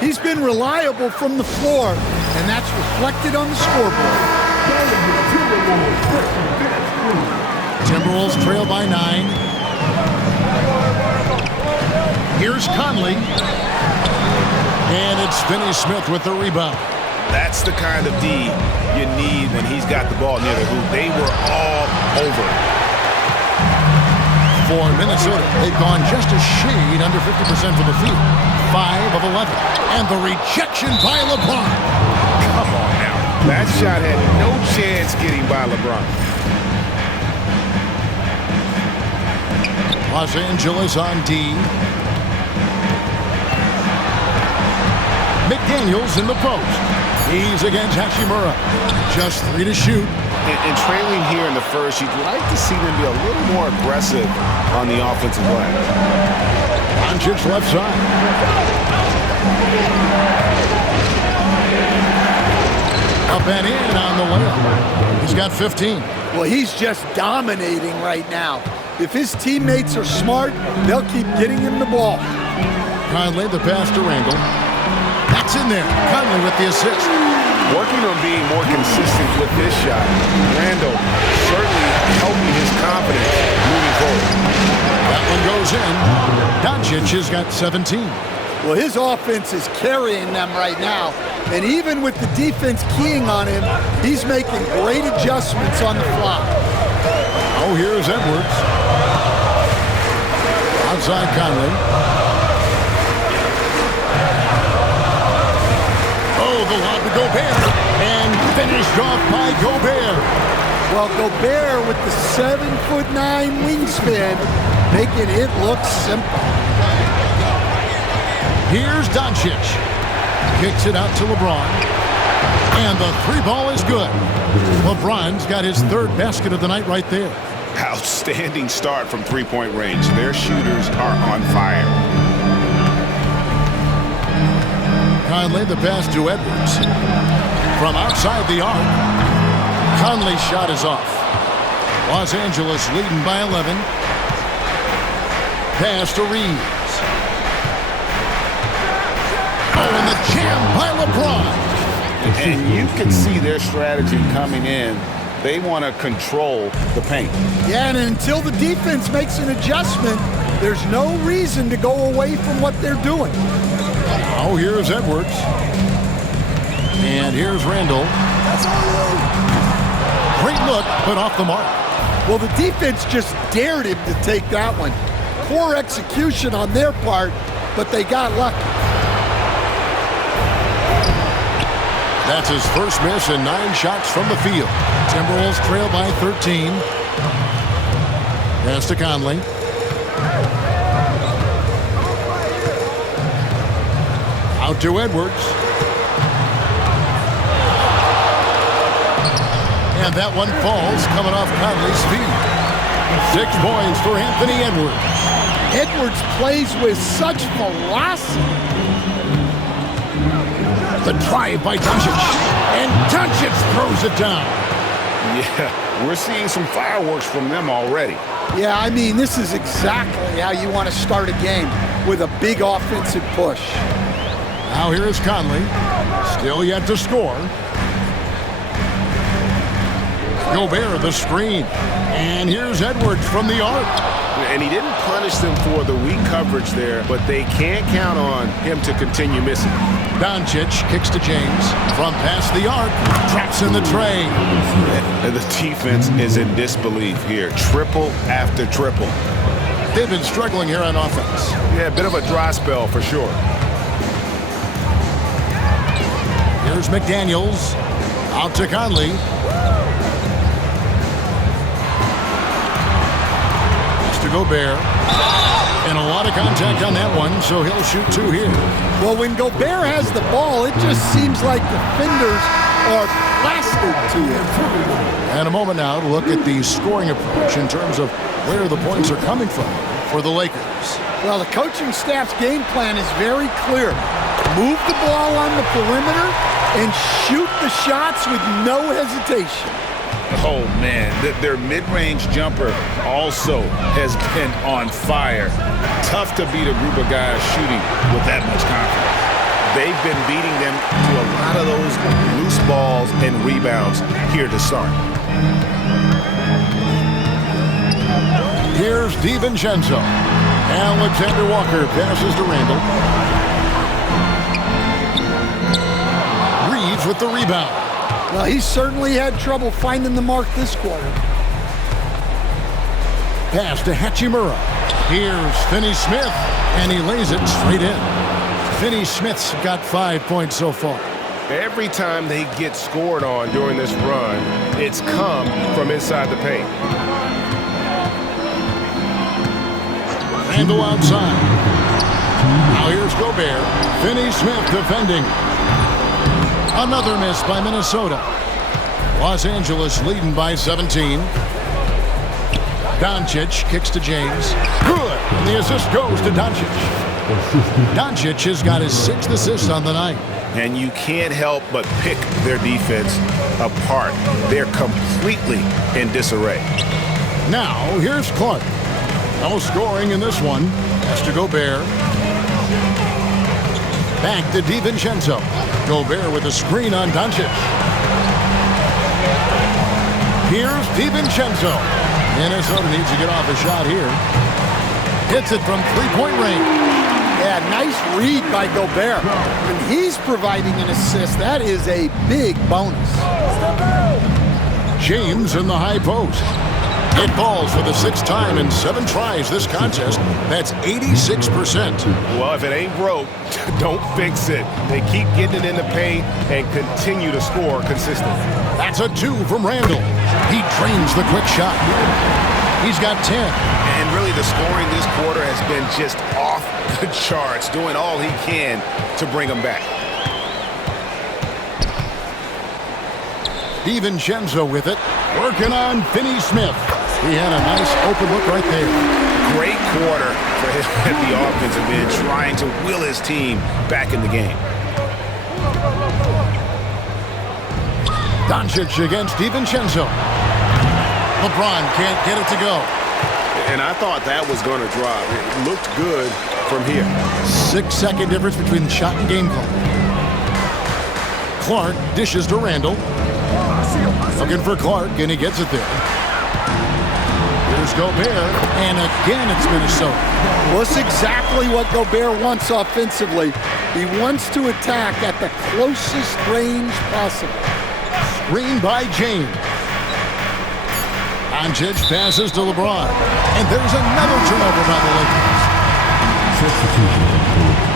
He's been reliable from the floor, and that's reflected on the scoreboard. Timberwolves trail by 9. Here's Conley. And it's Finney-Smith with the rebound. That's the kind of D you need when he's got the ball near the hoop. They were all over. For Minnesota, they've gone just a shade under 50% from the field. 5 of 11. And the rejection by LeBron. Come on now. That shot had no chance getting by LeBron. Los Angeles on D. McDaniels in the post. He's against Hachimura. Just 3 to shoot. And trailing here in the first, you'd like to see them be a little more aggressive on the offensive glass. Doncic left side. Up and in on the layup. He's got 15. Well, he's just dominating right now. If his teammates are smart, they'll keep getting him the ball. Conley, the pass to Randall. That's in there. Conley with the assist. Working on being more consistent with this shot. Randall certainly helping his confidence moving forward. That one goes in. Doncic has got 17. Well, his offense is carrying them right now. And even with the defense keying on him, he's making great adjustments on the fly. Oh, here's Edwards. Outside Conley. The lob to Gobert, and finished off by Gobert. Well, Gobert with the 7'9" wingspan, making it look simple. Here's Doncic. Kicks it out to LeBron. And the 3-ball is good. LeBron's got his 3rd basket of the night right there. Outstanding start from three-point range. Their shooters are on fire. Conley, the pass to Edwards. From outside the arc. Conley's shot is off. Los Angeles leading by 11. Pass to Reeves. Oh, and the jam by LeBron. And you can see their strategy coming in. They want to control the paint. Yeah, and until the defense makes an adjustment, there's no reason to go away from what they're doing. Oh, here's Edwards. And here's Randall. That's all you. Great look, but off the mark. Well, the defense just dared him to take that one. Poor execution on their part, but they got lucky. That's his first miss and 9 shots from the field. Timberwolves trail by 13. Pass to Conley. Out to Edwards. And that one falls, coming off Conley's feet. 6 points for Anthony Edwards. Edwards plays with such velocity. The drive by Doncic. And Doncic throws it down. Yeah, we're seeing some fireworks from them already. Yeah, I mean, this is exactly how you want to start a game, with a big offensive push. Now here is Conley. Still yet to score. Gobert the screen. And here's Edwards from the arc. And he didn't punish them for the weak coverage there, but they can't count on him to continue missing. Doncic kicks to James. From past the arc. Traps in the tray. And the defense is in disbelief here. Triple after triple. They've been struggling here on offense. Yeah, a bit of a dry spell for sure. Here's McDaniels. Out to Conley. It's to Gobert. And a lot of contact on that one, so he'll shoot 2 here. Well, when Gobert has the ball, it just seems like defenders are plastered to it. And a moment now to look at the scoring approach in terms of where the points are coming from for the Lakers. Well, the coaching staff's game plan is very clear. Move the ball on the perimeter and shoot the shots with no hesitation. Oh, man, their mid-range jumper also has been on fire. Tough to beat a group of guys shooting with that much confidence. they've been beating them to a lot of those loose balls and rebounds here to start. Here's DiVincenzo. Alexander Walker passes to Randall. Reeves with the rebound. Well, he certainly had trouble finding the mark this quarter. Pass to Hachimura. Here's Finney-Smith, and he lays it straight in. Finney-Smith's got 5 points so far. Every time they get scored on during this run, it's come from inside the paint. Randall outside. Now here's Gobert. Finney-Smith defending. Another miss by Minnesota. Los Angeles leading by 17. Doncic kicks to James. Good. And the assist goes to Doncic. Doncic has got his 6th assist on the night. And you can't help but pick their defense apart. They're completely in disarray. Now, here's Clark. No scoring in this one. Has to Gobert. Back to DiVincenzo. Gobert with a screen on Doncic. Here's DiVincenzo. Minnesota needs to get off a shot here. Hits it from three-point range. Yeah, nice read by Gobert. When he's providing an assist, that is a big bonus. James in the high post. It falls for the 6th time in 7 tries this contest. That's 86%. Well, if it ain't broke, don't fix it. They keep getting it in the paint and continue to score consistently. That's a 2 from Randall. He drains the quick shot. He's got 10. And really the scoring this quarter has been just off the charts, doing all he can to bring them back. DiVincenzo with it. Working on Finney-Smith. He had a nice open look right there. Great quarter for him at the offensive end, trying to will his team back in the game. Doncic against DiVincenzo. LeBron can't get it to go. And I thought that was going to drop. It looked good from here. 6-second difference between shot and game clock. Clark dishes to Randall. Looking for Clark, and he gets it there. Here's Gobert, and again it's Minnesota. Well, it's exactly what Gobert wants offensively. He wants to attack at the closest range possible. Screen by James. Doncic passes to LeBron. And there's another turnover by the Lakers. Substitution complete.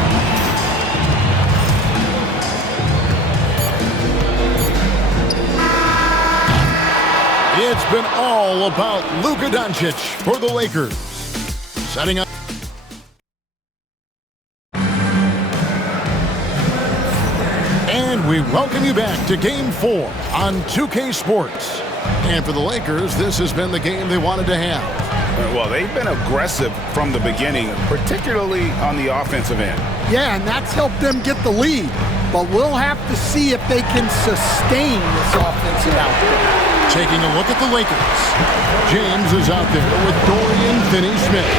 It's been all about Luka Doncic for the Lakers. Setting up. And we welcome you back to Game 4 on 2K Sports. And for the Lakers, this has been the game they wanted to have. Well, they've been aggressive from the beginning, particularly on the offensive end. Yeah, and that's helped them get the lead. But we'll have to see if they can sustain this offensive output. Taking a look at the Lakers. James is out there with Dorian Finney-Smith.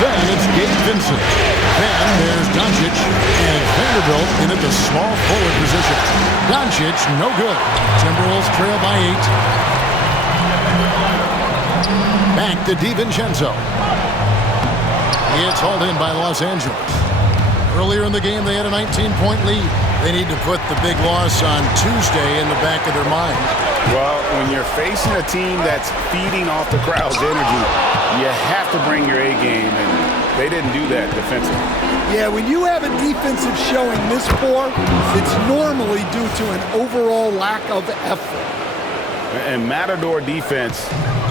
Then it's Gabe Vincent. Then there's Doncic and Vanderbilt in at the small forward position. Doncic, no good. Timberwolves trail by 8. Back to DiVincenzo. It's hauled in by Los Angeles. Earlier in the game, they had a 19-point lead. They need to put the big loss on Tuesday in the back of their mind. Well, when you're facing a team that's feeding off the crowd's energy, you have to bring your A game, and they didn't do that defensively. Yeah, when you have a defensive showing this poor, it's normally due to an overall lack of effort. And Matador defense,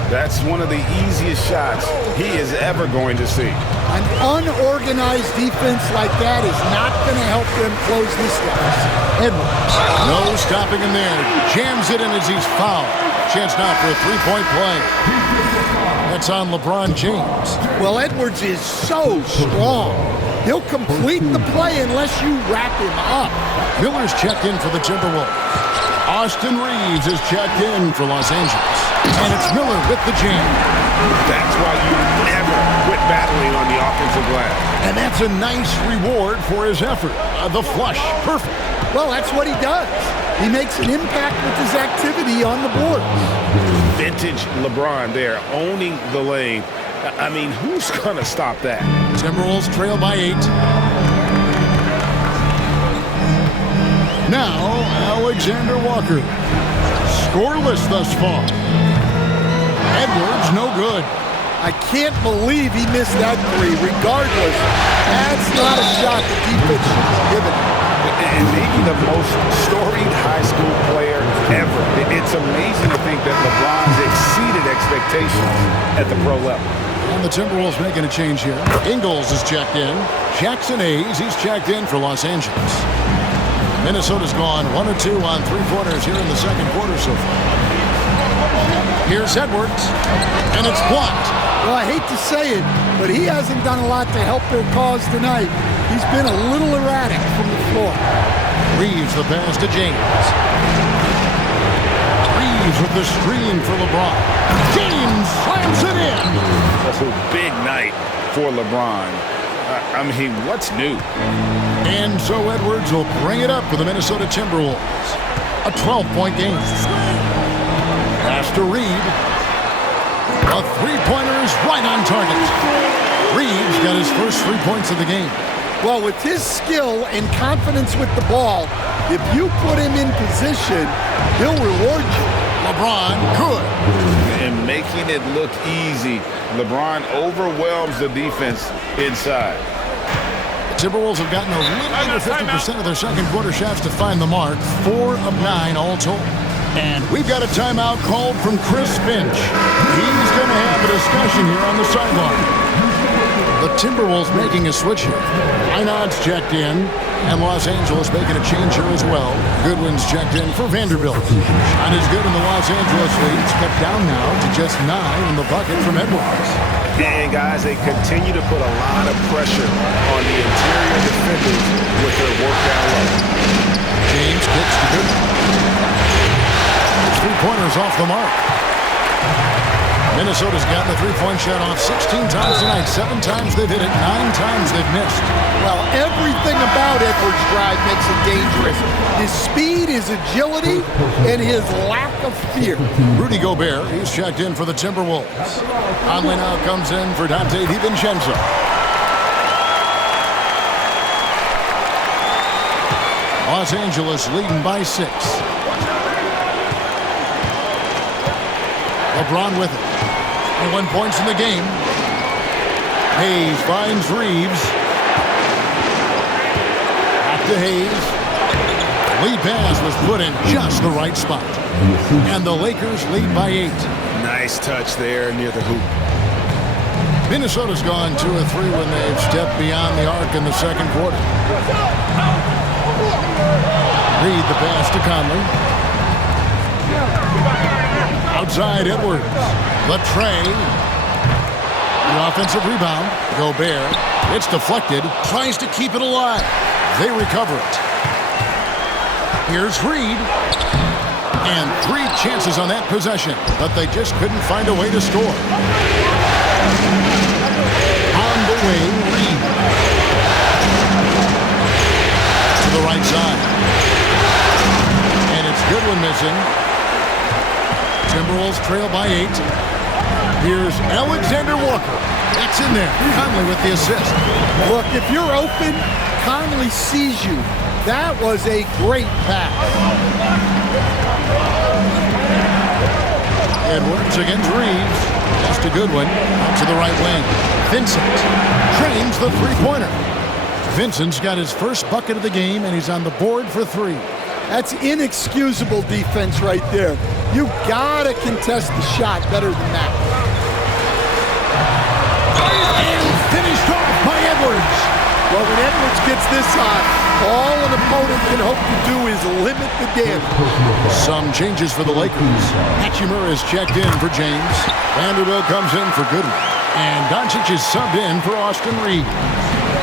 that's one of the easiest shots he is ever going to see. An unorganized defense like that is not going to help them close this deficit. Edwards, no stopping him there. Jams it in as he's fouled. Chance now for a three-point play. That's on LeBron James. Well, Edwards is so strong. He'll complete the play unless you wrap him up. Miller's checked in for the Timberwolves. Austin Reeves is checked in for Los Angeles. And it's Miller with the jam. That's why you never quit battling on the offensive glass. And that's a nice reward for his effort. The flush, perfect. Well, that's what he does. He makes an impact with his activity on the board. Vintage LeBron there, owning the lane. I mean, who's going to stop that? Timberwolves trail by 8. Now, Alexander Walker. Scoreless thus far. Edwards, no good. I can't believe he missed that three. Regardless, that's not a shot the defense should be given. And maybe the most storied high school player ever. It's amazing to think that LeBron's exceeded expectations at the pro level. And the Timberwolves making a change here. Ingles is checked in. Jackson Hayes, he's checked in for Los Angeles. Minnesota's gone 1 or 2 on 3-pointers here in the second quarter so far. Here's Edwards, and it's blocked. Well, I hate to say it, but he hasn't done a lot to help their cause tonight. He's been a little erratic from the floor. Reeves the pass to James. Reeves with the screen for LeBron. James slams it in. That's a big night for LeBron. I mean, what's new? And so Edwards will bring it up for the Minnesota Timberwolves. A 12-point game. Pass to Reed. The three-pointer is right on target. Reeves got his first 3 points of the game. Well, with his skill and confidence with the ball, if you put him in position, he'll reward you. LeBron good. And making it look easy. LeBron overwhelms the defense inside. The Timberwolves have gotten a little under 50% of their second quarter shots to find the mark. 4 of 9 all told. And we've got a timeout called from Chris Finch. He's going to have a discussion here on the sideline. The Timberwolves making a switch here. Einard's checked in, and Los Angeles making a change here as well. Goodwin's checked in for Vanderbilt. Shot is good in the Los Angeles lead. It's cut down now to just 9 in the bucket from Edwards. And guys, they continue to put a lot of pressure on the interior defenders with their work down low. James kicks to Goodwin. 3-pointers off the mark. Minnesota's gotten a 3-point shot off 16 times tonight. 7 times they've hit it, 9 times they've missed. Well, everything about Edwards' drive makes it dangerous. His speed, his agility, and his lack of fear. Rudy Gobert, he's checked in for the Timberwolves. Conley now comes in for Dante DiVincenzo. Los Angeles leading by 6. LeBron with it. 21 points in the game. Hayes finds Reeves. Back to Hayes. Lead pass was put in just the right spot. And the Lakers lead by 8. Nice touch there near the hoop. Minnesota's gone 2 or 3 when they've stepped beyond the arc in the second quarter. Reed the pass to Conley. Outside Edwards. Latrey. The offensive rebound. Gobert. It's deflected. Tries to keep it alive. They recover it. Here's Reed. And 3 chances on that possession, but they just couldn't find a way to score. On the way, Reed. To the right side. And it's Goodwin missing. Timberwolves trail by 8. Here's Alexander Walker. That's in there. Conley with the assist. Look, if you're open, Conley sees you. That was a great pass. Edwards against Reeves. That's to Goodwin. Out to the right wing. Vincent trains the three-pointer. Vincent's got his first bucket of the game, and he's on the board for 3. That's inexcusable defense right there. You gotta contest the shot better than that. And finished off by Edwards. Well, when Edwards gets this hot, all an opponent can hope to do is limit the damage. Some changes for the Lakers. Hachimura is checked in for James. Vanderbilt comes in for Goodwin. And Doncic is subbed in for Austin Reeves.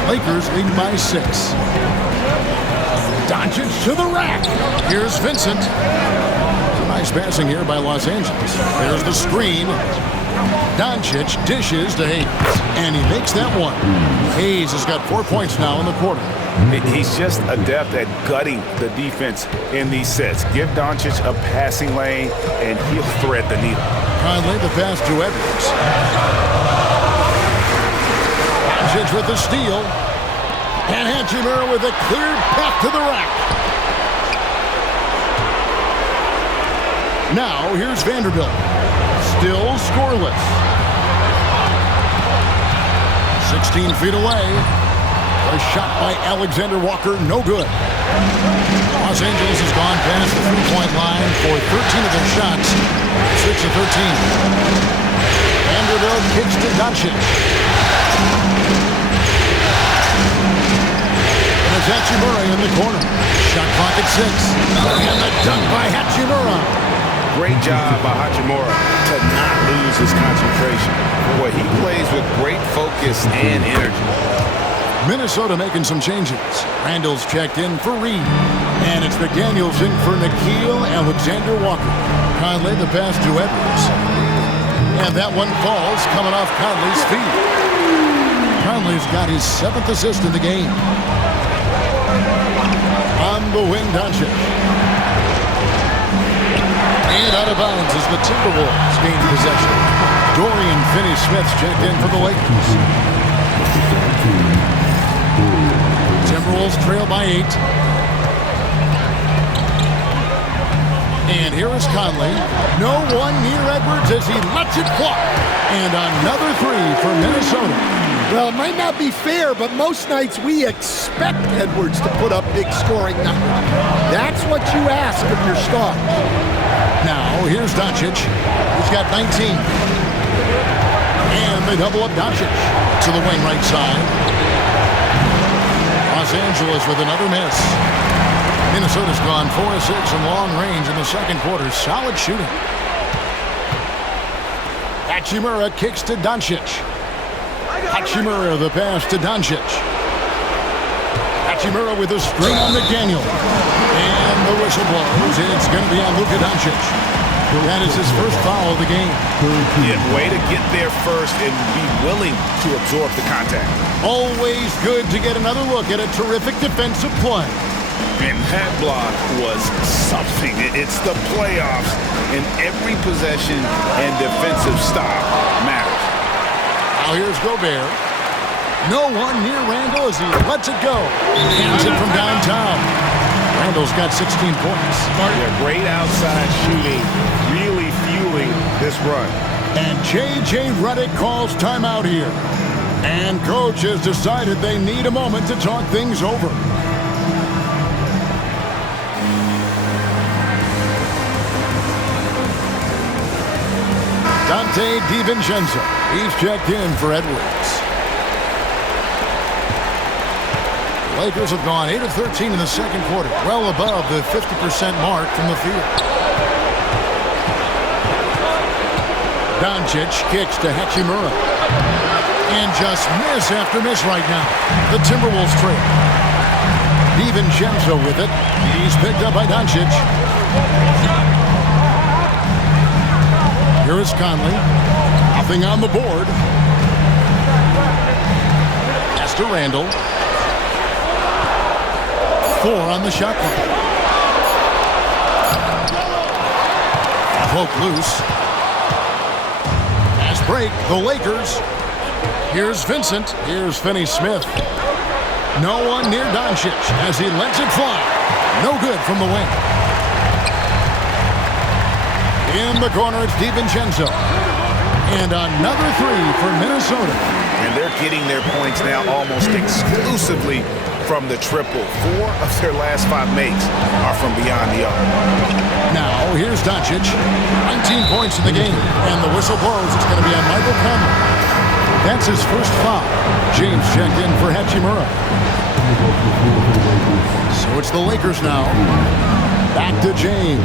Lakers leading by 6. Doncic to the rack. Here's Vincent. Nice passing here by Los Angeles. There's the screen. Doncic dishes to Hayes, and he makes that one. Hayes has got 4 points now in the quarter. He's just adept at gutting the defense in these sets. Give Doncic a passing lane, and he'll thread the needle. Conley the pass to Edwards. Doncic with the steal. And Hachimura with a clear path to the rack. Now here's Vanderbilt. Still scoreless. 16 feet away. A shot by Alexander Walker, no good. Los Angeles has gone past the three-point line for 13 of their shots. 6 of 13. Vanderbilt kicks to Doncic. And it's Hachimura in the corner. Shot clock at 6. And the dunk by Hachimura. Great job by Hachimura to not lose his concentration. Boy, he plays with great focus and energy. Minnesota making some changes. Randall's checked in for Reed. And it's McDaniels in for Nickeil Alexander-Walker. Conley the pass to Edwards. And that one falls coming off Conley's feet. Conley's got his 7th assist in the game. On the wing, Doncic. And out of bounds as the Timberwolves gain possession. Dorian Finney-Smith checked in for the Lakers. Timberwolves trail by 8. And here is Conley. No one near Edwards as he lets it fly. And another 3 for Minnesota. Well, it might not be fair, but most nights we expect Edwards to put up big scoring numbers. That's what you ask of your stars. Now, here's Doncic. He's got 19. And they double up Doncic to the wing right side. Los Angeles with another miss. Minnesota's gone 4 of 6 in long range in the second quarter. Solid shooting. Hachimura kicks to Doncic. Hachimura the pass to Doncic. Hachimura with a screen on McDaniel. And the whistle blows. It's going to be on Luka Doncic. That is his first foul of the game. Yeah, way to get there first and be willing to absorb the contact. Always good to get another look at a terrific defensive play. And that block was something. It's the playoffs, and every possession and defensive stop matters. Now here's Gobert. No one near Randall as he lets it go. Hands it from downtown. Randall's got 16 points. Yeah, great outside shooting, really fueling this run. And J.J. Redick calls timeout here. And coach has decided they need a moment to talk things over. Dante DiVincenzo. He's checked in for Edwards. The Lakers have gone 8 of 13 in the second quarter, well above the 50% mark from the field. Doncic kicks to Hachimura. And just miss after miss right now. The Timberwolves trail. DiVincenzo with it. He's picked up by Doncic. Here is Conley. Nothing on the board. Pass to Randall. 4 on the shot clock. Poke loose. Pass break. The Lakers. Here's Vincent. Here's Finney-Smith. No one near Doncic as he lets it fly. No good from the wing. In the corner, it's DiVincenzo. And another 3 for Minnesota. And they're getting their points now almost exclusively from the triple. 4 of their last 5 makes are from beyond the arc. Now, here's Doncic. 19 points in the game. And the whistle blows. It's going to be on Michael Conley. That's his first foul. James checked in for Hachimura. So it's the Lakers now. Back to James.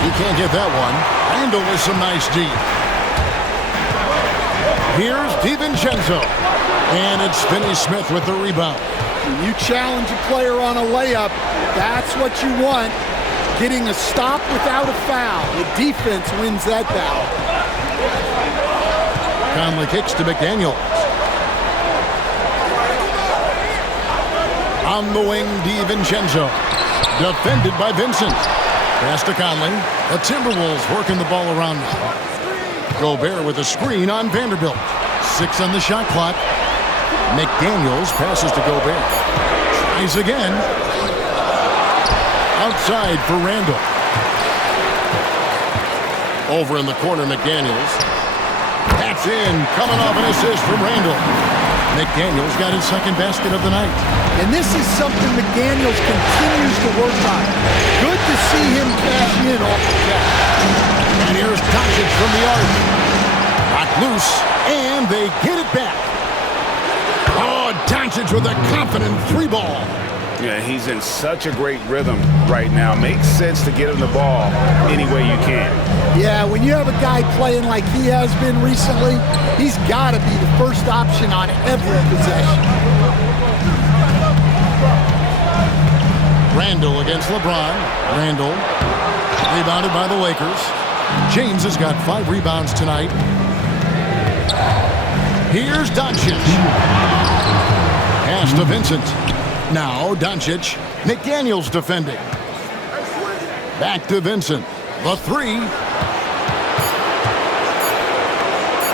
He can't get that one. Randall with some nice D. Here's DiVincenzo. And it's Finney Smith with the rebound. When you challenge a player on a layup, that's what you want. Getting a stop without a foul. The defense wins that battle. Conley kicks to McDaniels. On the wing, DiVincenzo. Defended by Vincent. Pass to Conley. The Timberwolves working the ball around now. Gobert with a screen on Vanderbilt. 6 on the shot clock. McDaniels passes to Gobert. Tries again. Outside for Randall. Over in the corner, McDaniels. That's in. Coming off an assist from Randall. McDaniels got his second basket of the night. And this is something McDaniels continues to work on. Good to see him cash in off the catch. And here's Doncic from the arc. Knocked loose, and they get it back. Oh, Doncic with a confident 3-ball. Yeah, he's in such a great rhythm right now. Makes sense to get him the ball any way you can. Yeah, when you have a guy playing like he has been recently, he's got to be the first option on every possession. Randall against LeBron. Randall rebounded by the Lakers. James has got 5 rebounds tonight. Here's Doncic. Pass to Vincent. Now Doncic. McDaniels defending. Back to Vincent. The 3.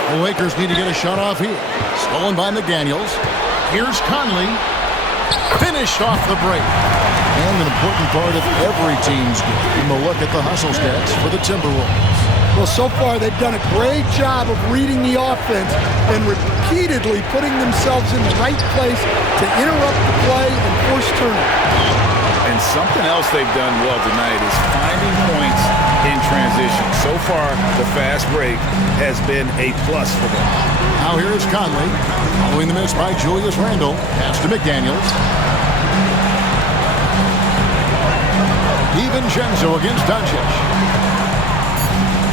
The Lakers need to get a shot off here. Stolen by McDaniels. Here's Conley. Finished off the break. And an important part of every team's game. A look at the hustle stats for the Timberwolves. Well, so far they've done a great job of reading the offense and repeatedly putting themselves in the right place to interrupt the play and force turnovers. And something else they've done well tonight is finding points in transition. So far, the fast break has been a plus for them. Now here is Conley. Following the miss by Julius Randle. Pass to McDaniels. DiVincenzo against Doncic.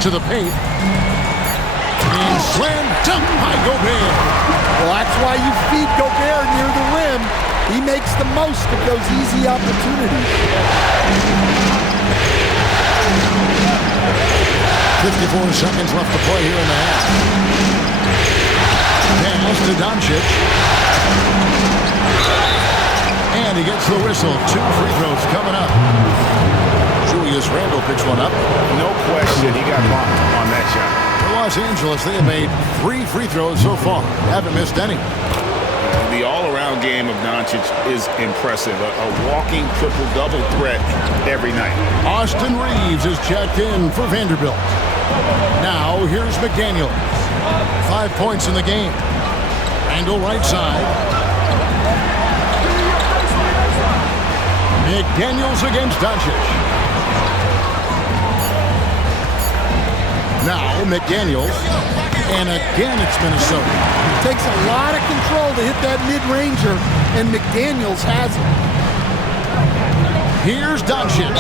To the paint. And slam dunk by Gobert. Well, that's why you feed Gobert near the rim. He makes the most of those easy opportunities. 54 seconds left to play here in the half. Pass to Doncic. And he gets the whistle. 2 free throws coming up. Julius Randle picks one up. No question, he got blocked on that shot. For Los Angeles, they have made 3 free throws so far. Haven't missed any. The all-around game of Doncic is impressive. A walking triple-double threat every night. Austin Reeves is checked in for Vanderbilt. Now, here's McDaniels. 5 points in the game. Randle right side. McDaniels against Doncic. Now, McDaniels. And again, it's Minnesota. Takes a lot of control to hit that mid-ranger, and McDaniels has it. Here's Doncic.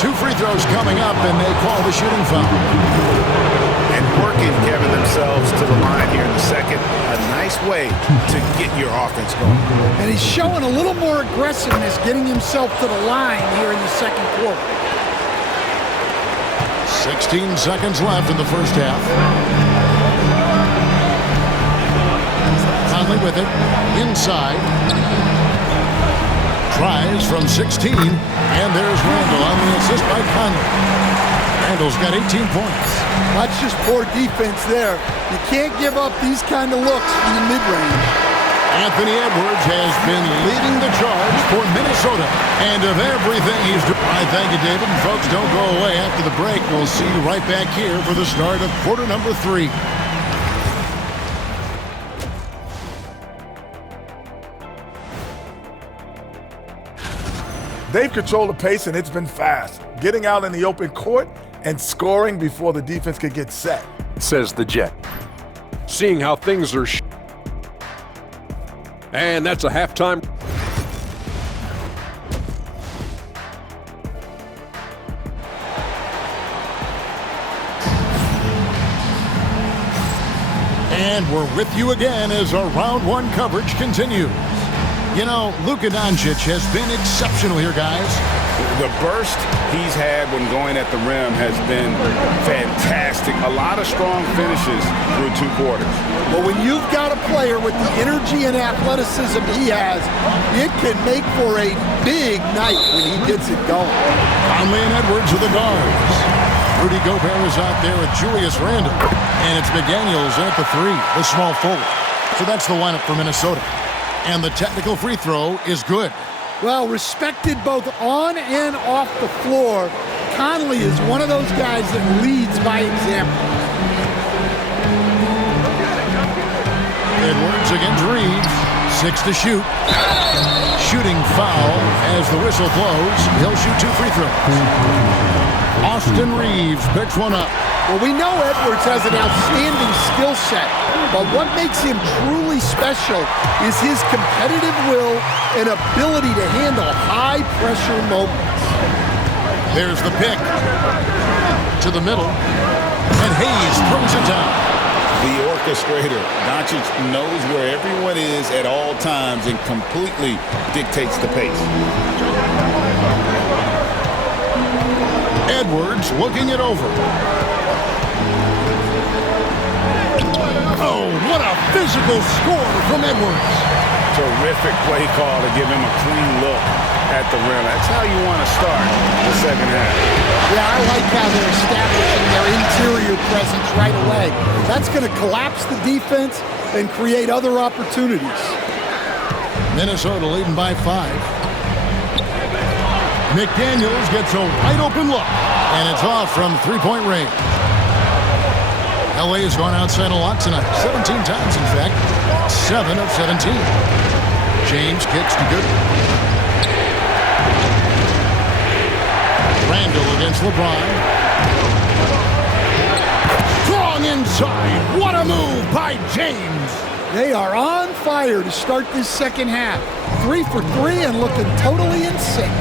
2 free throws coming up, and they call the shooting foul. And working, Kevin, themselves to the line here in the second. A nice way to get your offense going. And he's showing a little more aggressiveness, getting himself to the line here in the second quarter. 16 seconds left in the first half. Conley with it. Inside. Tries from 16. And there's Randle on the assist by Conley. Randle's got 18 points. That's just poor defense there. You can't give up these kind of looks from the mid-range. Anthony Edwards has been leading the charge for Minnesota. And of everything he's doing. All right, thank you, David. And folks, don't go away after the break. We'll see you right back here for the start of quarter number 3. They've controlled the pace, and it's been fast. Getting out in the open court and scoring before the defense could get set. Says the Jet. Seeing how things are and that's a halftime. And we're with you again as our round one coverage continues. You know, Luka Doncic has been exceptional here, guys. The burst he's had when going at the rim has been fantastic. A lot of strong finishes through 2 quarters. But when you've got a player with the energy and athleticism he has, it can make for a big night when he gets it going. Conley and Edwards are the guards. Rudy Gobert is out there with Julius Randle. And it's McDaniels at the 3, the small forward. So that's the lineup for Minnesota. And the technical free throw is good. Well, respected both on and off the floor, Conley is one of those guys that leads by example. Edwards against Reeves. 6 to shoot. Shooting foul as the whistle blows. He'll shoot 2 free throws. Austin Reeves picks one up. Well, we know Edwards has an outstanding skill set, but what makes him truly special is his competitive will and ability to handle high-pressure moments. There's the pick. To the middle. And Hayes throws it down. The orchestrator. Doncic knows where everyone is at all times and completely dictates the pace. Edwards looking it over. Oh, what a physical score from Edwards. Terrific play call to give him a clean look at the rim. That's how you want to start the second half. Yeah, I like how they're establishing their interior presence right away. That's going to collapse the defense and create other opportunities. Minnesota leading by 5. McDaniels gets a wide open look, and it's off from 3-point range. LA has gone outside a lot tonight, 17 times in fact, 7 of 17. James kicks to Goodwin. Randle against LeBron. Strong inside, what a move by James. They are on fire to start this second half. 3 for 3 and looking totally in sync.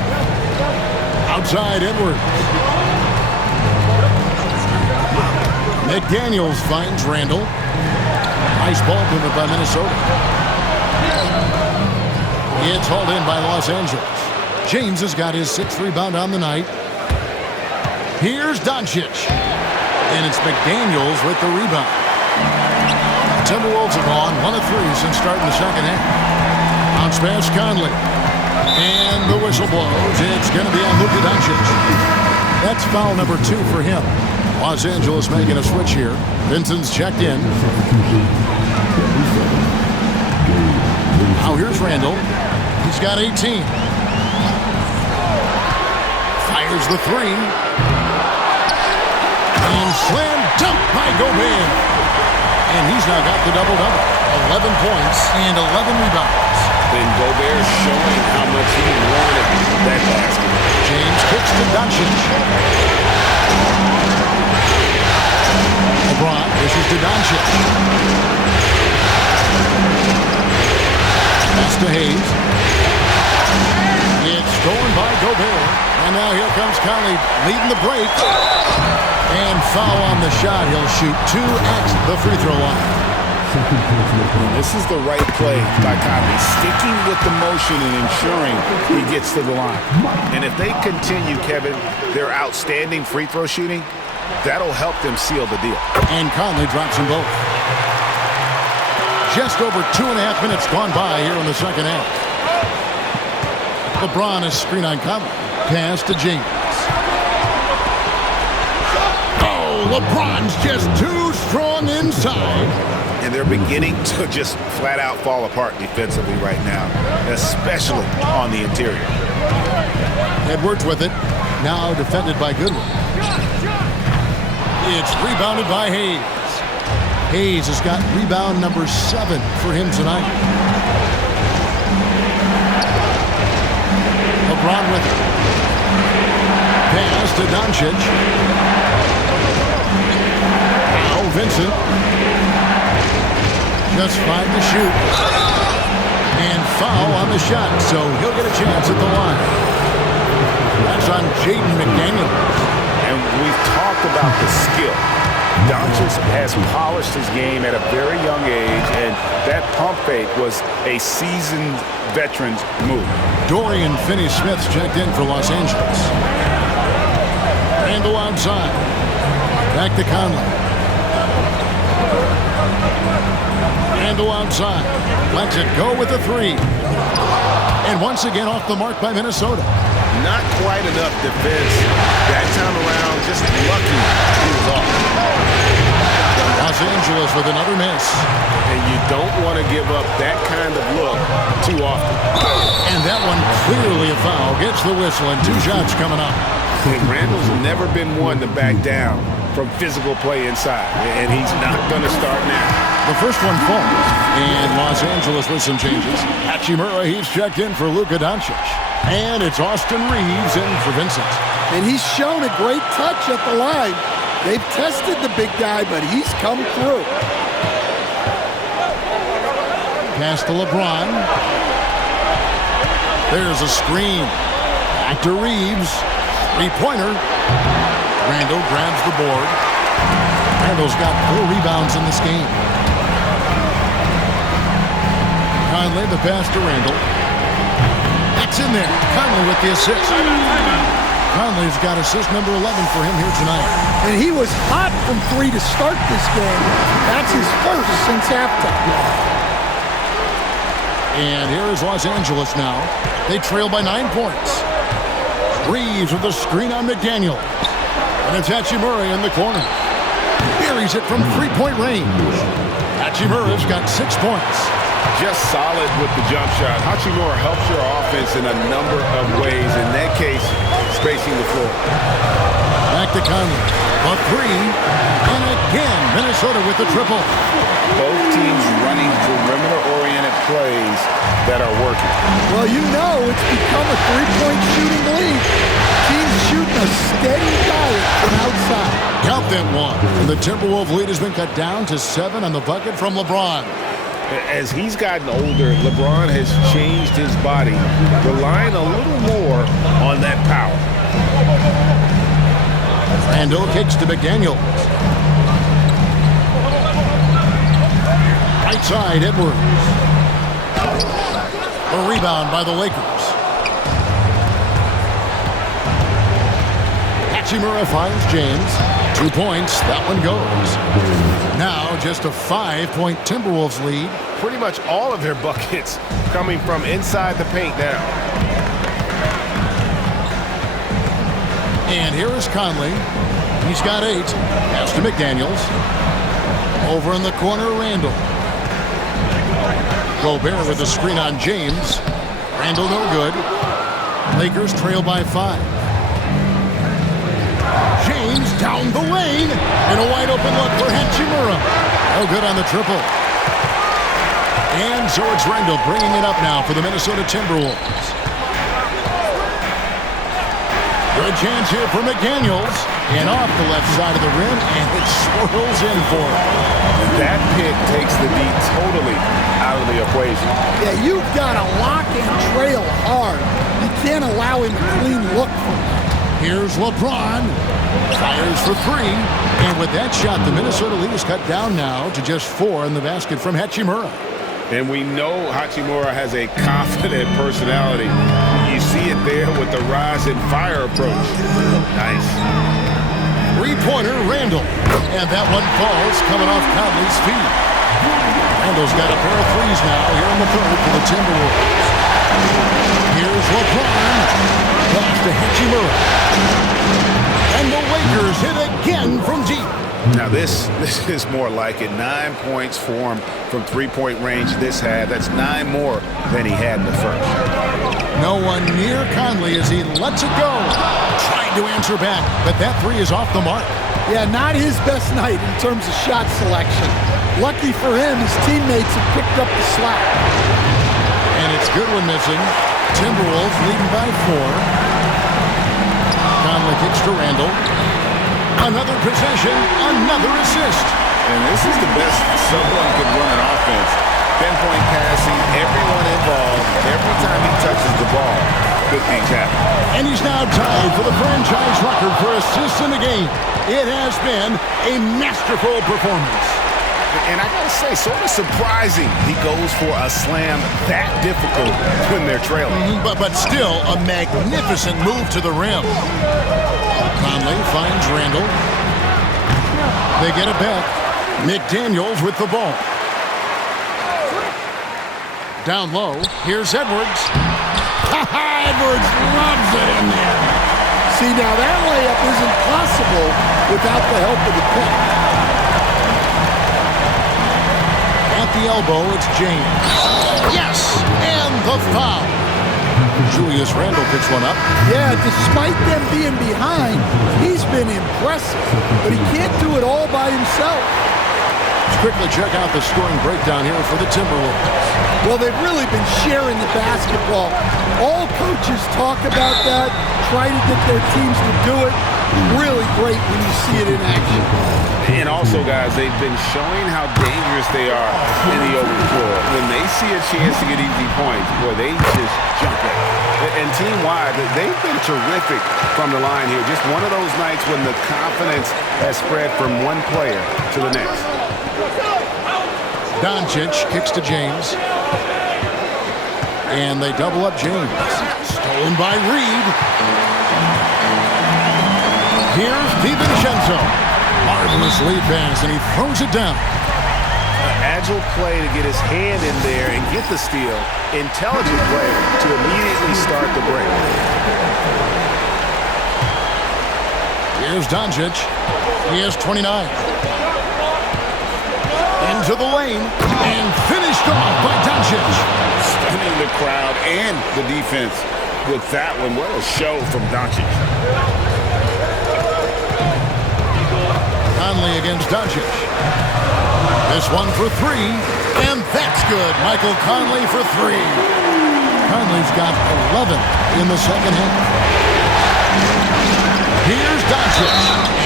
Outside Edwards. McDaniels finds Randle. Nice ball movement by Minnesota. It's hauled in by Los Angeles. James has got his 6th rebound on the night. Here's Doncic. And it's McDaniels with the rebound. Timberwolves have gone 1 of 3 since starting the second half. Bounce pass Conley. And the whistle blows. It's going to be on Luka Doncic. That's foul number 2 for him. Los Angeles making a switch here. Vincent's checked in. Now here's Randle. He's got 18. Fires the 3. And slam dunk by Gobert. And he's now got the double-double. 11 points and 11 rebounds. Then Gobert showing how much he wanted that basket. James kicks to Doncic. LeBron pushes to Doncic. Pass to Hayes. It's stolen by Gobert. And now here comes Conley leading the break. And foul on the shot. He'll shoot 2 at the free throw line. This is the right play by Conley, sticking with the motion and ensuring he gets to the line. And if they continue, Kevin, their outstanding free throw shooting, that'll help them seal the deal. And Conley drops them both. Just over 2.5 minutes gone by here in the second half. LeBron is screen on Conley. Pass to James. Oh, LeBron's just too strong inside. And they're beginning to just flat out fall apart defensively right now, especially on the interior. Edwards with it. Now defended by Goodwin. It's rebounded by Hayes. Hayes has got rebound number 7 for him tonight. LeBron with it. Pass to Doncic. Now Vincent. Just 5 to shoot. And foul on the shot, so he'll get a chance at the line. That's on Jaden McDaniels. And we've talked about the skill Doncic has polished his game at a very young age, and that pump fake was a seasoned veteran's move. Dorian Finney-Smith's checked in for Los Angeles. Randle outside. Back to Conley. Randle outside. Lets it go with the three. And once again off the mark by Minnesota. Not quite enough defense that time around. Just lucky he was off. Los Angeles with another miss. And you don't want to give up that kind of look too often. And that one clearly a foul. Gets the whistle and 2 shots coming up. And Randall's never been one to back down from physical play inside. And he's not going to start now. The first one falls. And Los Angeles with some changes. Hachimura, he's checked in for Luka Doncic. And it's Austin Reeves in for Vincent. And he's shown a great touch at the line. They've tested the big guy, but he's come through. Pass to LeBron. There's a screen. Back to Reeves. 3-pointer. Randle grabs the board. Randle's got 4 rebounds in this game. Conley, the pass to Randle. That's in there. Conley with the assist. Conley's got assist number 11 for him here tonight. And he was hot from 3 to start this game. That's his first since halftime. And here is Los Angeles now. They trail by 9 points. Reeves with the screen on McDaniel. And it's Hachimura in the corner. Buries it from 3-point range. Hachimura's got 6 points. Just solid with the jump shot. Hachimura helps your offense in a number of ways. In that case, spacing the floor. Back to Conley. A 3. And again, Minnesota with the triple. Both teams running perimeter-oriented plays that are working. Well, you know it's become a 3-point shooting league. Teams shooting a steady diet from outside. Count that one. And the Timberwolves lead has been cut down to 7 on the bucket from LeBron. As he's gotten older, LeBron has changed his body, relying a little more on that power. Randle kicks to McDaniel. Right side, Edwards. A rebound by the Lakers. Hachimura finds James. 2 points. That one goes. Now just a 5-point Timberwolves lead. Pretty much all of their buckets coming from inside the paint now. And here is Conley. He's got 8. Pass to McDaniels. Over in the corner, Randle. Gobert with the screen on James. Randle no good. Lakers trail by 5. James down the lane. And a wide open look for Hachimura. No good on the triple. And so it's Randle bringing it up now for the Minnesota Timberwolves. Good chance here for McDaniels. And off the left side of the rim, and it swirls in for him. And that pick takes the D totally out of the equation. Yeah, you've got to lock and trail hard. You can't allow him a clean look from that. Here's LeBron. Fires for 3. And with that shot, the Minnesota lead is cut down now to just 4 in the basket from Hachimura. And we know Hachimura has a confident personality. You see it there with the rise and fire approach. Nice. 3-pointer, Randle. And that one falls coming off Conley's feet. Randle's got a pair of threes now here in the third for the Timberwolves. Here's LeBron. Pass to Hachimura. And the Lakers hit again from deep. Now this is more like it. 9 points for him from 3-point range this half. That's 9 more than he had in the first. No one near Conley as he lets it go. Trying to answer back, but that 3 is off the mark. Yeah, not his best night in terms of shot selection. Lucky for him, his teammates have picked up the slack. And it's Goodwin missing. Timberwolves leading by 4. Conley kicks to Randle. Another possession, another assist. And this is the best someone could run an offense. Pinpoint passing, everyone involved. Every time he touches the ball, good things happen. And he's now tied for the franchise record for assists in the game. It has been a masterful performance. And I gotta say, sort of surprising he goes for a slam that difficult when they're trailing. But still a magnificent move to the rim. Conley finds Randall. They get it back. McDaniels with the ball. Down low, here's Edwards. Edwards loves it in there. See, now that layup isn't possible without the help of the pick. At the elbow, it's James. Yes, and the foul. Julius Randle picks one up. Yeah, despite them being behind, he's been impressive, but he can't do it all by himself. Let's quickly check out the scoring breakdown here for the Timberwolves. Well, they've really been sharing the basketball. All coaches talk about that, try to get their teams to do it. Really great when you see it in action. And also, guys, they've been showing how dangerous they are in the open floor. When they see a chance to get easy points, boy, they just jump it. And team-wide, they've been terrific from the line here. Just one of those nights when the confidence has spread from one player to the next. Doncic kicks to James. And they double up James. Stolen by Reed. Here's DiVincenzo. Marvelous lead pass, and he throws it down. Agile play to get his hand in there and get the steal. Intelligent play to immediately start the break. Here's Doncic. He has 29. Into the lane and finished off by Doncic. Stunning the crowd and the defense with that one. What a show from Doncic. Conley against Doncic. This one for three, and that's good. Michael Conley for three. Conley's got 11 in the second half. Here's Doncic.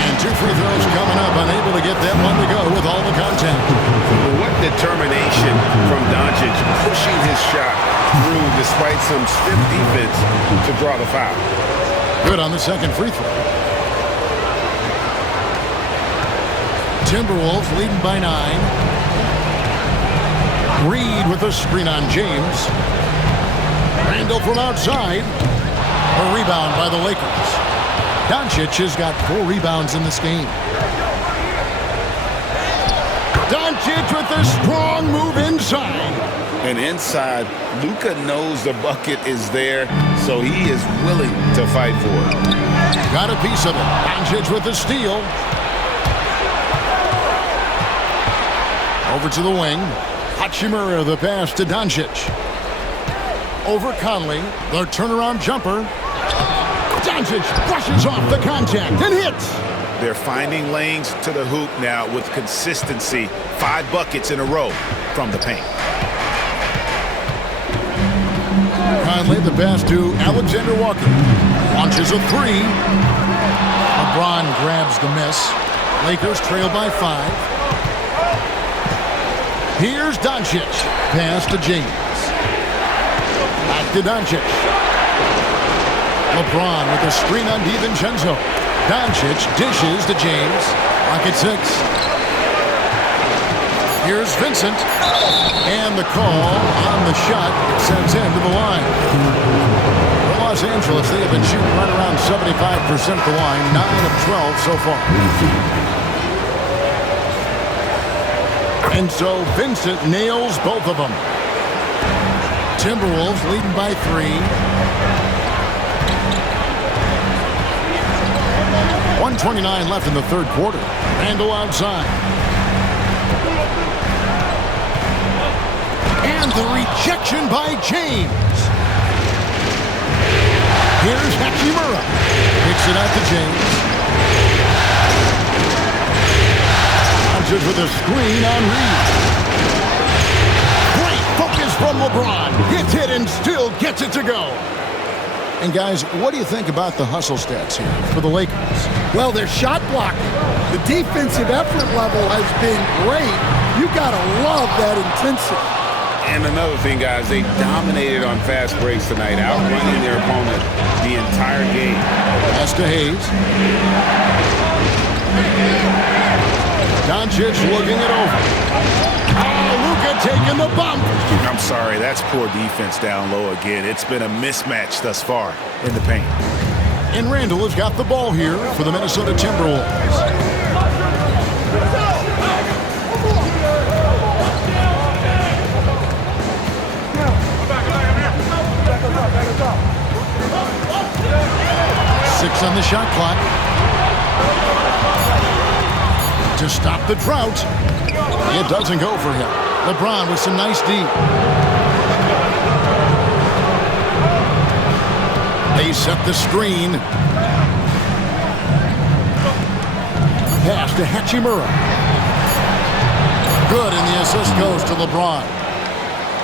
And two free throws coming up, unable to get that one to go with all the contact. What determination from Doncic, pushing his shot through despite some stiff defense to draw the foul. Good on the second free throw. Timberwolves leading by 9. Reed with a screen on James. Randall from outside. A rebound by the Lakers. Doncic has got 4 rebounds in this game. Doncic with a strong move inside. And inside, Luka knows the bucket is there, so he is willing to fight for it. Got a piece of it. Doncic with the steal. Over to the wing. Hachimura the pass to Doncic. Over Conley. The turnaround jumper. Doncic brushes off the contact and hits. They're finding lanes to the hoop now with consistency. 5 buckets in a row from the paint. Conley the pass to Alexander Walker. Launches a 3. LeBron grabs the miss. Lakers trail by 5. Here's Doncic. Pass to James. Back to Doncic. LeBron with a screen on DiVincenzo. Doncic dishes to James. Rocket 6. Here's Vincent. And the call on the shot sends him to the line. For Los Angeles, they have been shooting right around 75% at the line. 9 of 12 so far. And so Vincent nails both of them. Timberwolves leading by 3. 1:29 left in the third quarter. Randall outside. And the rejection by James. Here's Hachimura. Picks it out to James. With a screen on Reed. Great focus from LeBron. Hits it and still gets it to go. And guys, what do you think about the hustle stats here for the Lakers? Well, their shot blocking. The defensive effort level has been great. You gotta love that intensity. And another thing, guys, they dominated on fast breaks tonight, outrunning their opponent the entire game. Pass to Hayes. Doncic looking it over. Oh, Luka taking the bump. I'm sorry, that's poor defense down low again. It's been a mismatch thus far in the paint. And Randall has got the ball here for the Minnesota Timberwolves. Six on the shot clock. To stop the drought. It doesn't go for him. LeBron with some nice D. They set the screen. Pass to Hachimura. Good, and the assist goes to LeBron.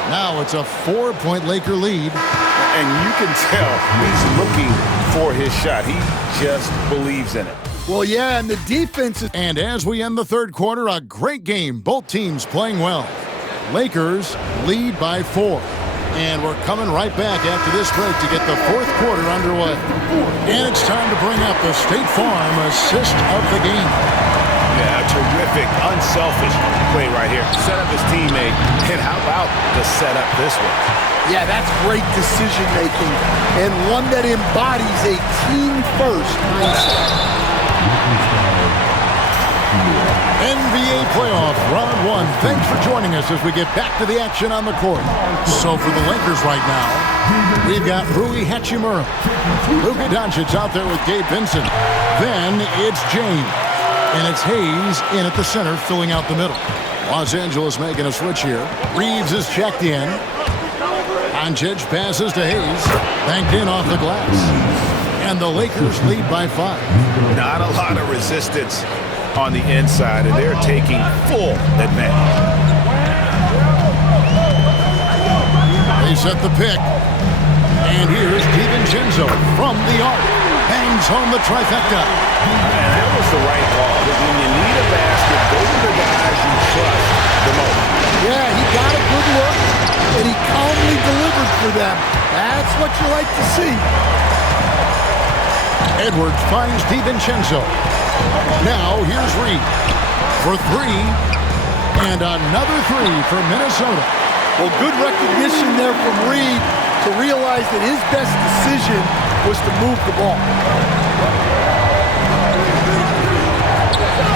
Now it's a 4-point Laker lead. And you can tell he's looking for his shot. He just believes in it. Well, yeah, and the defense is... And as we end the third quarter, a great game. Both teams playing well. Lakers lead by 4. And we're coming right back after this break to get the fourth quarter underway. And it's time to bring up the State Farm assist of the game. Yeah, a terrific, unselfish play right here. Set up his teammate. And how about the setup this one? Yeah, that's great decision-making, and one that embodies a team-first mindset. NBA playoff round 1. Thanks for joining us as we get back to the action on the court. So for the Lakers right now, we've got Rui Hachimura. Luka Doncic out there with Gabe Vincent. Then it's James. And it's Hayes in at the center, filling out the middle. Los Angeles making a switch here. Reeves is checked in. Doncic passes to Hayes. Banked in off the glass. And the Lakers lead by 5. Not a lot of resistance on the inside, and they're taking full advantage. They set the pick. And here's DiVincenzo from the arc. Bangs home the trifecta. And that was the right call. But when you need a basket, those are the guys you trust the most. Yeah, he got a good look, and he calmly delivered for them. That's what you like to see. Edwards finds DiVincenzo. Now here's Reed for 3. And another 3 for Minnesota. Well, good recognition there from Reed to realize that his best decision was to move the ball.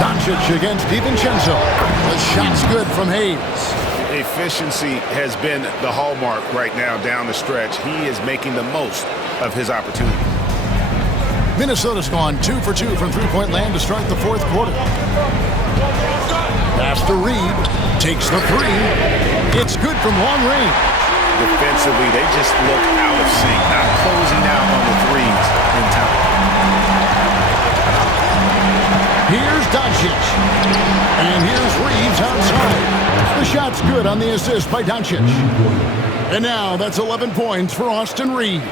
Doncic against DiVincenzo. The shot's good from Hayes. Efficiency has been the hallmark right now down the stretch. He is making the most of his opportunity. Minnesota's gone 2 for 2 from three-point land to start the fourth quarter. Pass to Reed. Takes the 3. It's good from long range. Defensively, they just look out of sync, not closing out on the threes in time. Here's Doncic. And here's Reeves outside. The shot's good on the assist by Doncic. And now that's 11 points for Austin Reeves.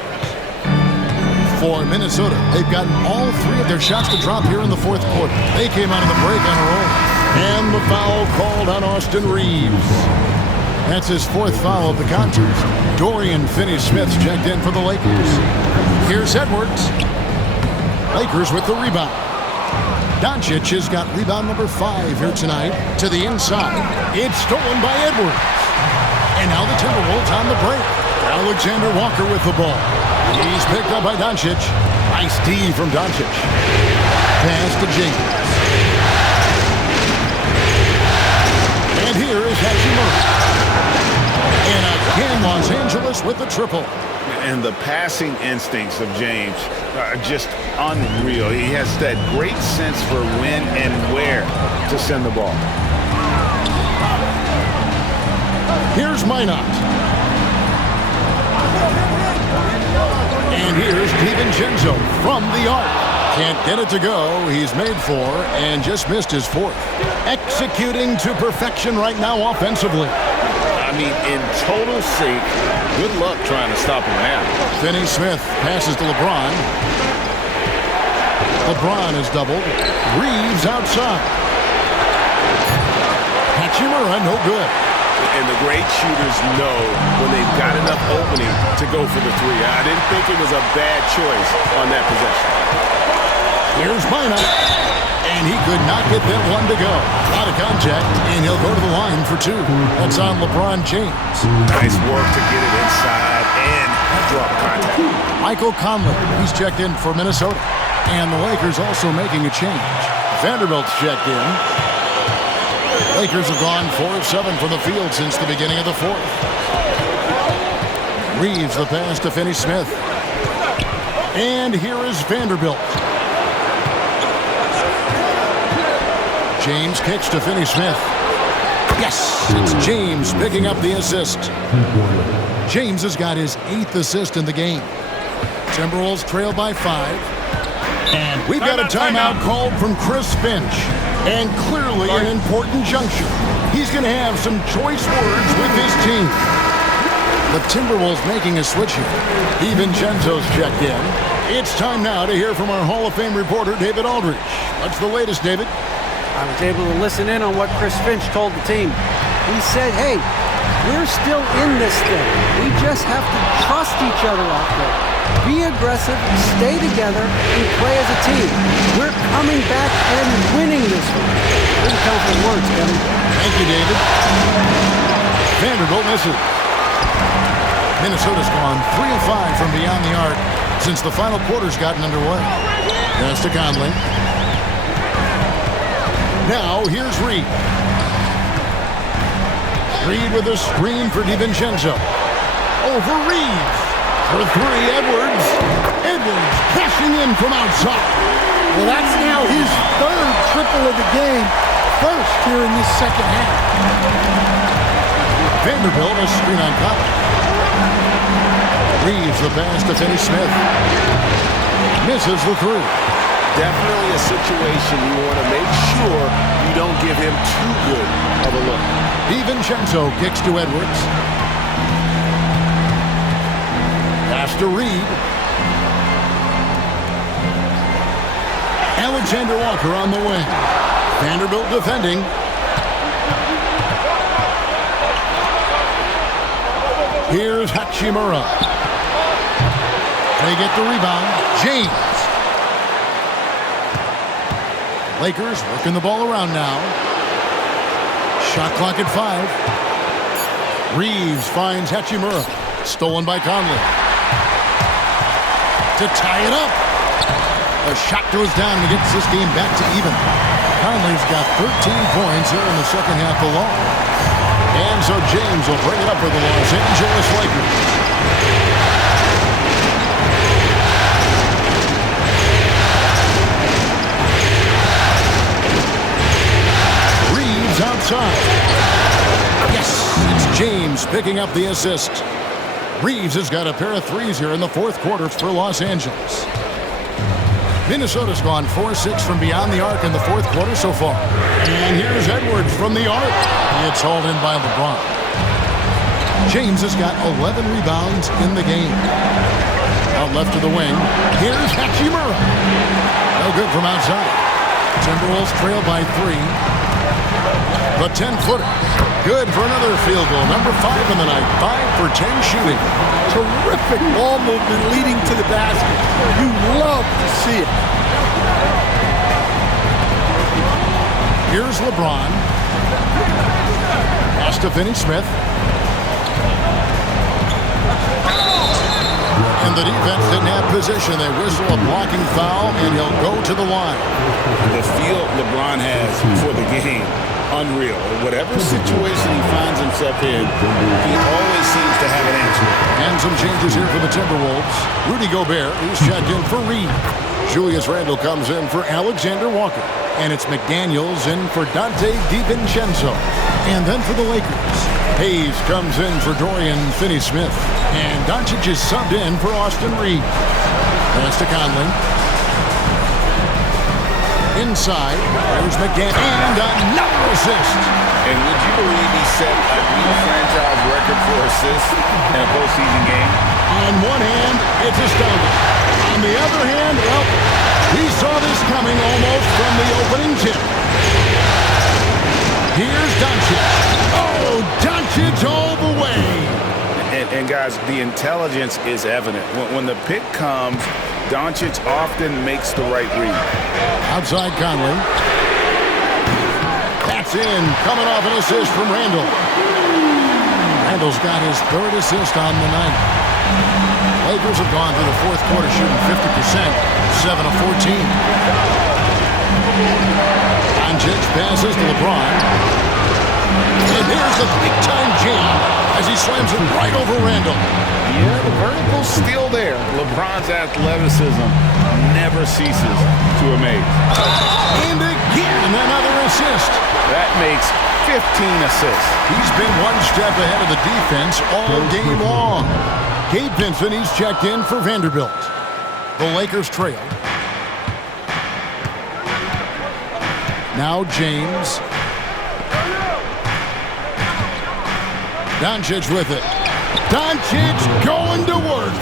For Minnesota, they've gotten all 3 of their shots to drop here in the fourth quarter. They came out of the break on a roll. And the foul called on Austin Reeves. That's his 4th foul of the contest. Dorian Finney-Smith's checked in for the Lakers. Here's Edwards. Lakers with the rebound. Doncic has got rebound number 5 here tonight to the inside. It's stolen by Edwards. And now the Timberwolves on the break. Alexander Walker with the ball. He's picked up by Doncic. Nice D from Doncic. Pass to James. And here is Hachimura. And again, Los Angeles with the triple. And the passing instincts of James are just unreal. He has that great sense for when and where to send the ball. Here's Minot. And here's DiVincenzo from the arc. Can't get it to go. He's made 4 and just missed his 4th. Executing to perfection right now offensively. I mean, in total sync. Good luck trying to stop him now. Finney-Smith passes to LeBron. LeBron is doubled. Reeves outside. Hachimura, no good. And the great shooters know when they've got enough opening to go for the 3. I didn't think it was a bad choice on that possession. Here's Minot. And he could not get that one to go. A lot of contact, and he'll go to the line for 2. That's on LeBron James. Nice work to get it inside and draw the contact. Michael Conley, he's checked in for Minnesota. And the Lakers also making a change. Vanderbilt's checked in. Lakers have gone 4 of 7 from the field since the beginning of the 4th. Reeves the pass to Finney-Smith. And here is Vanderbilt. James kicks to Finney-Smith. Yes, it's James picking up the assist. James has got his 8th assist in the game. Timberwolves trail by 5. And we've got a timeout called from Chris Finch. And clearly an important juncture. He's going to have some choice words with his team. The Timberwolves making a switch here. DiVincenzo's checked in. It's time now to hear from our Hall of Fame reporter, David Aldridge. What's the latest, David? I was able to listen in on what Chris Finch told the team. He said, hey, we're still in this thing. We just have to trust each other out there. Be aggressive, stay together, and play as a team. We're coming back and winning this one. Pretty confident words, Kevin. Thank you, David. Vanderbilt misses. Minnesota's gone 3 of 5 from beyond the arc since the final quarter's gotten underway. Pass to Conley. Now, here's Reed. Reed with a screen for DiVincenzo. Over Reeves. For 3, Edwards. Edwards cashing in from outside. Well, that's now his 3rd triple of the game. First here in this second half. Vanderbilt a screen on top. Reeves the pass to Finney-Smith. Misses the 3. Definitely a situation you want to make sure you don't give him too good of a look. DiVincenzo kicks to Edwards. Pass to Reed. Alexander Walker on the wing. Vanderbilt defending. Here's Hachimura. They get the rebound. James. Lakers working the ball around now. Shot clock at 5. Reeves finds Hachimura. Stolen by Conley. To tie it up. A shot goes down and gets this game back to even. Conley's got 13 points here in the second half alone. And so James will bring it up for the Los Angeles Lakers. Outside. Yes, it's James picking up the assist. Reeves has got a pair of 3s here in the 4th quarter for Los Angeles. Minnesota's gone 4-6 from beyond the arc in the 4th quarter so far. And here's Edwards from the arc. It's hauled in by LeBron. James has got 11 rebounds in the game. Out left to the wing. Here's Hachimura. No good from outside. Timberwolves trail by 3. The 10-footer. Good for another field goal. Number 5 in the night. 5 for 10 shooting. Terrific ball movement leading to the basket. You love to see it. Here's LeBron. Pass to Finney-Smith. And the defense didn't have position. They whistle a blocking foul, and he'll go to the line. The feel LeBron has for the game, unreal. Whatever situation he finds himself in, he always seems to have an answer. And some changes here for the Timberwolves. Rudy Gobert is checked in for Reed. Julius Randle comes in for Alexander Walker. And it's McDaniels in for Dante DiVincenzo. And then for the Lakers, Hayes comes in for Dorian Finney-Smith. And Doncic is subbed in for Austin Reed. Pass to Conley. Inside, there's McDaniels. And another assist. And would you believe he set a new franchise record for assists in a postseason game? On one hand, it's astounding. On the other hand, well, we saw this coming almost from the opening tip. Here's Doncic. Oh, Doncic all the way. And And guys, the intelligence is evident. When the pick comes, Doncic often makes the right read. Outside Conley. That's in, coming off an assist from Randall. Randall's got his third assist on the night. Lakers have gone through the fourth quarter shooting 50%, 7 of 14. Doncic passes to LeBron. And here's the big-time jam as he slams it right over Randall. Yeah, the vertical's still there. LeBron's athleticism never ceases to amaze. And again, another assist. That makes 15 assists. He's been one step ahead of the defense all game long. Gabe Vincent, he's checked in for Vanderbilt. The Lakers trail. Now James. Doncic with it. Doncic going to work.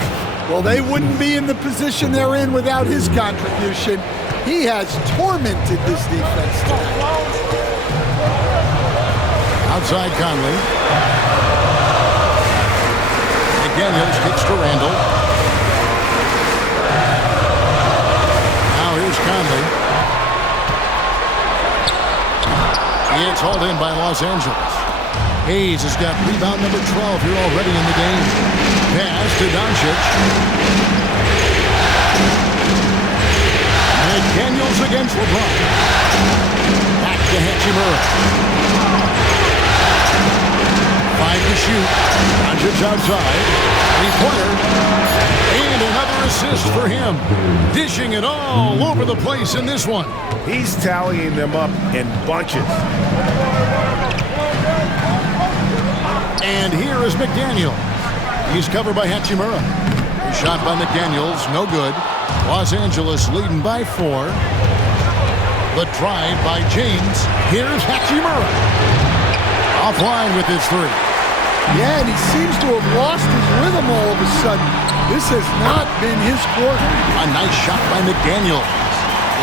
Well, they wouldn't be in the position they're in without his contribution. He has tormented this defense tonight. Outside Conley. McDaniels kicks to Randall. Now here's Conley. It's hauled in by Los Angeles. Hayes has got rebound number 12 here already in the game. Pass to Doncic. McDaniels against LeBron. Back to Hachimura. 5 to shoot. Doncic outside. Three-pointer. And another assist for him. Dishing it all over the place in this one. He's tallying them up in bunches. And here is McDaniels. He's covered by Hachimura. Shot by McDaniels, no good. Los Angeles leading by 4. The drive by James. Here's Hachimura. Offline with his 3. Yeah, and he seems to have lost his rhythm all of a sudden. This has not been his quarter. A nice shot by McDaniels.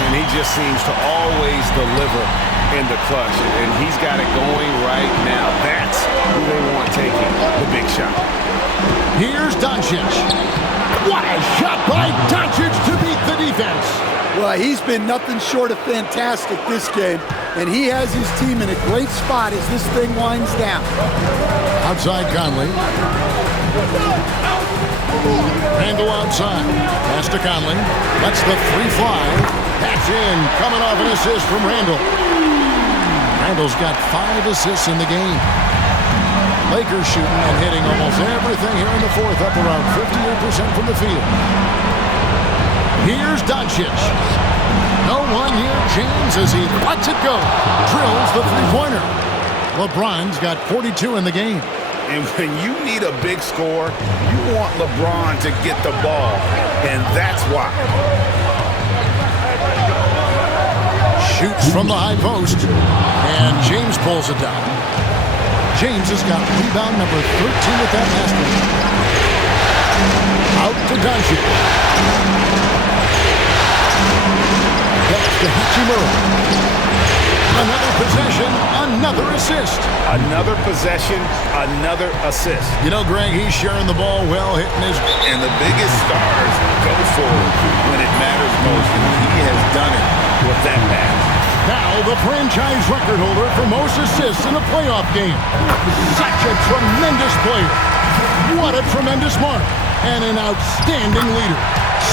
And he just seems to always deliver in the clutch. And he's got it going right now. That's who they want taking the big shot. Here's Doncic. What a shot by Doncic to beat the defense. Well, he's been nothing short of fantastic this game, and he has his team in a great spot as this thing winds down. Outside Conley. Randall outside. Pass to Conley. Lets the 3 fly. That's in. Coming off an assist from Randall. Randall's got 5 assists in the game. Lakers shooting and hitting almost everything here in the fourth, up around 58% from the field. Here's Doncic. No one near James as he lets it go. Drills the three-pointer. LeBron's got 42 in the game. And when you need a big score, you want LeBron to get the ball, and that's why. Shoots from the high post, and James pulls it down. James has got rebound number 13 with that last one. Out to Doncic. Back to Hachimura. Another possession, another assist. Another possession, another assist. You know, Greg, he's sharing the ball well, hitting his... And the biggest stars go forward when it matters most, and he has done it with that pass. Now the franchise record holder for most assists in a playoff game. Such a tremendous player. What a tremendous mark. And an outstanding leader.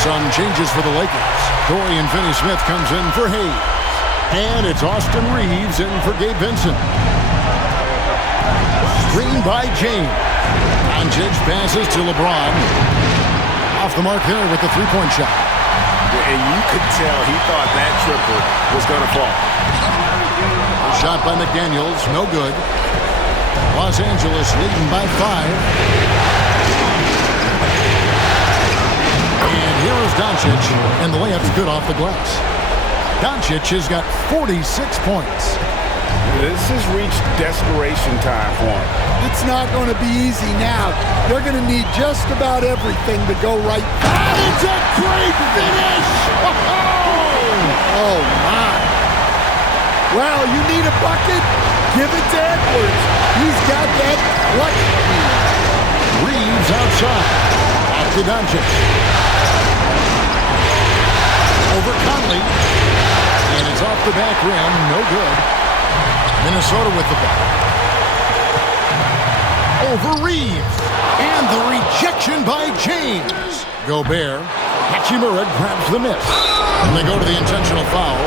Sun changes for the Lakers. Dorian Finney-Smith comes in for Hayes. And it's Austin Reeves in for Gabe Vincent. Screen by James. Doncic passes to LeBron. Off the mark there with the three-point shot. And you could tell he thought that triple was going to fall. A shot by McDaniels, no good. Los Angeles leading by 5. And here is Doncic, and the layup's good off the glass. Doncic has got 46 points. This has reached desperation time for him. It's not going to be easy now. They're going to need just about everything to go right. And it's a great finish! Oh, my. Well, you need a bucket? Give it to Edwards. He's got that clutch. Reeves outside. Back to Doncic. Over Conley. And it's off the back rim. No good. Minnesota with the ball. Over Reeves. And the rejection by James. Gobert. Hachimura grabs the miss. And they go to the intentional foul.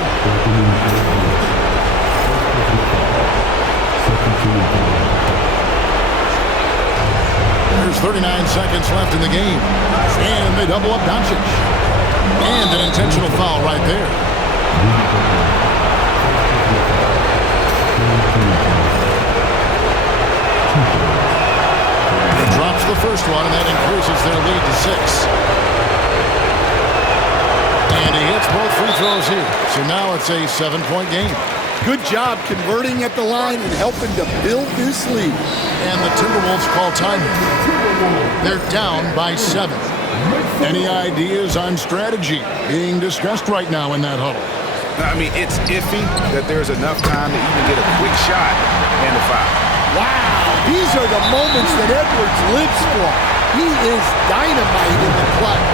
There's 39 seconds left in the game. And they double up Doncic. And an intentional foul right there. He drops the first one, and that increases their lead to 6. And he hits both free throws here. So now it's a 7-point game. Good job converting at the line and helping to build this lead. And the Timberwolves call time. They're down by 7. Any ideas on strategy being discussed right now in that huddle? I mean, it's iffy that there's enough time to even get a quick shot and a foul. Wow, these are the moments that Edwards lives for. He is dynamite in the clutch.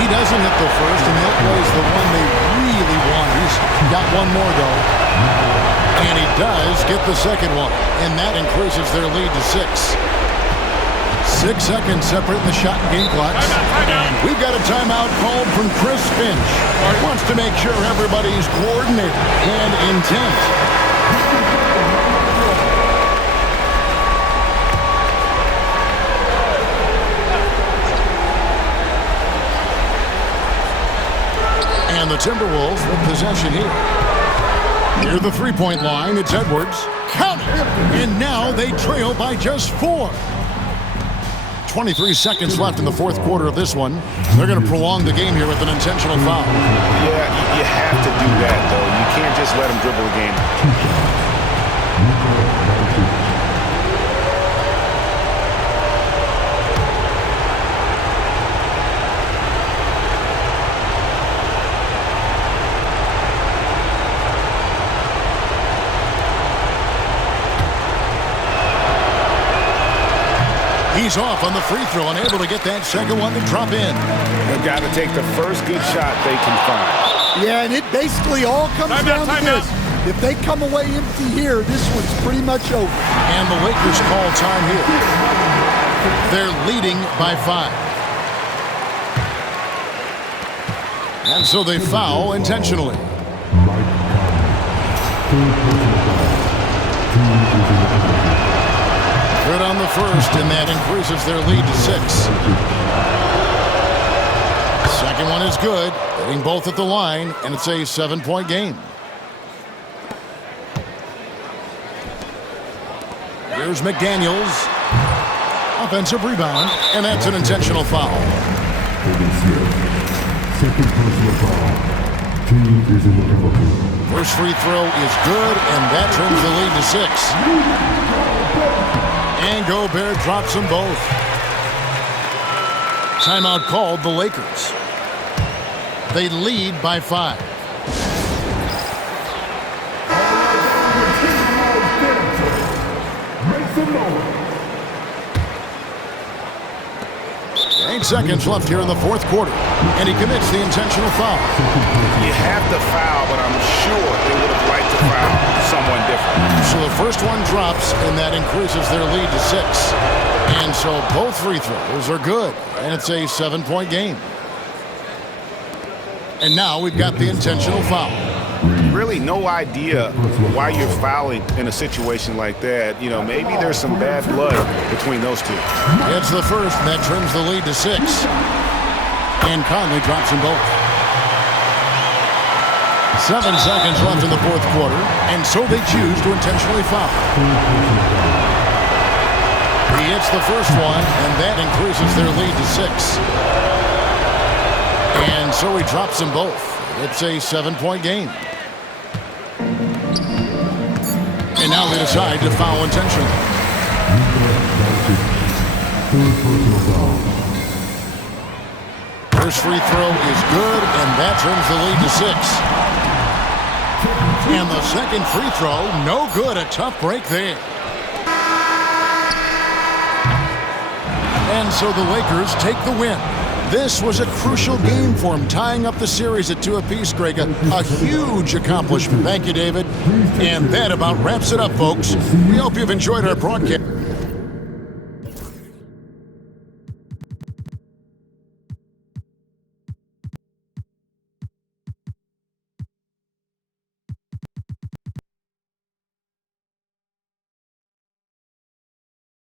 He doesn't hit the first, and that was the one they really want. He's got one more, though. And he does get the second one, and that increases their lead to 6. 6 seconds separating the shot and game clocks. And we've got a timeout called from Chris Finch. He wants to make sure everybody's coordinated and intent. And the Timberwolves with possession here. Near the three-point line, it's Edwards. Count it! And now they trail by just 4. 23 seconds left in the fourth quarter of this one. They're going to prolong the game here with an intentional foul. Yeah, you have to do that, though. You can't just let them dribble the game. He's off on the free throw, unable to get that second one to drop in. They've got to take the first good shot they can find. Yeah, and it basically all comes down to this. If they come away empty here, this one's pretty much over. And the Lakers call time here. They're leading by 5. And so they foul intentionally. Good on the first, and that increases their lead to 6. Second one is good, hitting both at the line, and it's a 7-point game. Here's McDaniels. Offensive rebound, and that's an intentional foul. Second personal foul. Team is in the penalty. First free throw is good, and that trims the lead to 6. And Gobert drops them both. Timeout called the Lakers. They lead by 5. Eight seconds left here in the fourth quarter, and he commits the intentional foul. You have to foul, but I'm sure they would have liked to foul someone different. So the first one drops, and that increases their lead to 6. And so both free throws are good, and it's a 7-point game. And now we've got the intentional foul. Really no idea why you're fouling in a situation like that. You know, maybe there's some bad blood between those two. It's the first, and that trims the lead to 6. And Conley drops them both. 7 seconds left in the fourth quarter, and so they choose to intentionally foul. He hits the first one, and that increases their lead to 6. And so he drops them both. It's a 7-point game. And now they decide to foul intentionally. First free throw is good, and that trims the lead to 6. And the second free throw, no good. A tough break there. And so the Lakers take the win. This was a crucial game for him, tying up the series at 2 apiece, Greg. A huge accomplishment. Thank you, David. And that about wraps it up, folks. We hope you've enjoyed our broadcast.